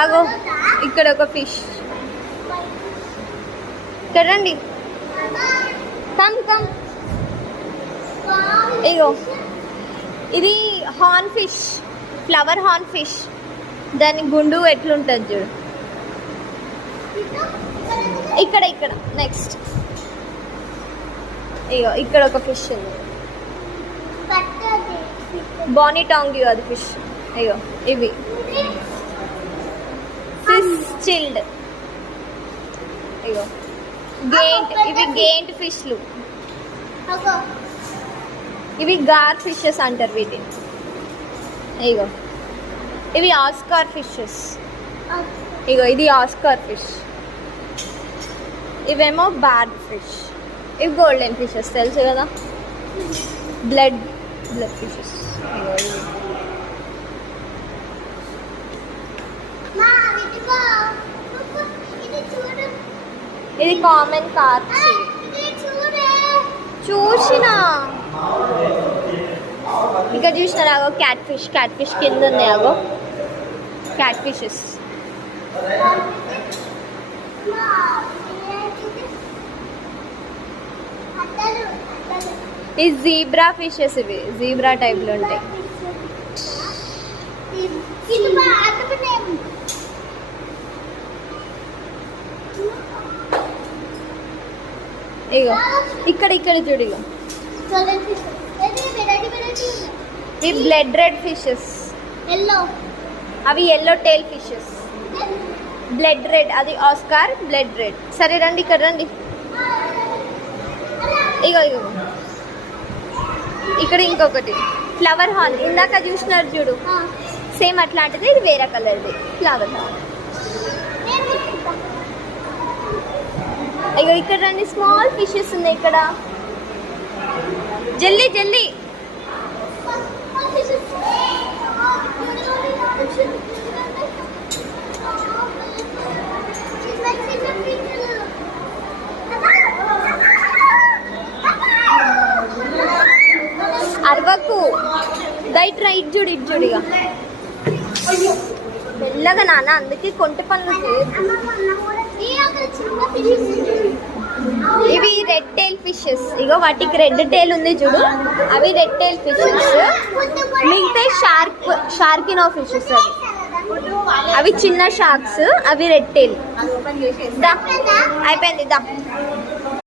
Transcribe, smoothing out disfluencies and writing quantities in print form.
అగో ఇక్కడ ఒక ఫిష్. ఇక్కడ రండి, కమ్ కమ్. ఇగో ఇది horn fish, flower horn fish. దాని గుండు ఎట్లుంటుంది చూడు. ఇక్కడ ఇక్కడ నెక్స్ట్ ఇగో ఇక్కడ ఒక ఫిష్ ఉంది, బానీ టాంగ్ అది ఫిష్. అయ్యో ఇవి ఫిష్ చిల్డ్. ఇగో గేంట్, ఇవి గేంట్ ఫిష్లు. ఇవి గార్ ఫిషెస్ అంటారు వీటిని. ఇగో ఇవి ఆస్కార్ ఫిషెస్. ఇగో ఇది ఆస్కార్ ఫిష్. ఇవేమో బార్డ్ ఫిష్. ఇవి గోల్డెన్ ఫిషెస్ తెలుసు కదా, బ్లడ్ ఫిషెస్. ఇది కామన్ కార్ప్స్. చూసిన ఇక్కడ చూసినారా, అగో క్యాట్ ఫిష్. క్యాట్ ఫిష్ కింద ఉంది, అగో క్యాట్ ఫిషెస్. ఈ జీబ్రా ఫిషెస్, ఇవి జీబ్రా టైప్లో ఉంటాయి. ఇగో ఇక్కడ ఇక్కడ చూడు, ఇగో ఇవి బ్లడ్ రెడ్ ఫిషెస్. అవి yellow tail fishes. Blood red అది ఆస్కార్, బ్లడ్ రెడ్. సరే రండి, ఇక్కడ రండి. ఇగో ఇగో ఇక్కడ ఇంకొకటి ఫ్లవర్ హార్న్. ఇందాక చూసినారు చూడు, సేమ్ అట్లాంటిది. ఇది వేరే కలర్ది ఫ్లవర్ హార్న్. ఇగో ఇక్కడ రండి, స్మాల్ ఫిషెస్ ఉన్నాయి ఇక్కడ. జల్దీ జల్దీ. అరవకు, దైట్ రైట్ చూడు, ఇటు చూడు. ఇక మెల్లగా నాన్న, అందుకే కొంట పనులు చేయొద్దు. ఇవి రెడ్ టైల్ ఫిషెస్. ఇగో వాటికి రెడ్ టైల్ ఉంది చూడు, అవి రెడ్ టైల్ ఫిషెస్. మిగతా షార్కినో ఫిషెస్. అవి చిన్న షార్క్స్, అవి రెడ్ టైల్. దా అయిపోయింది, దా.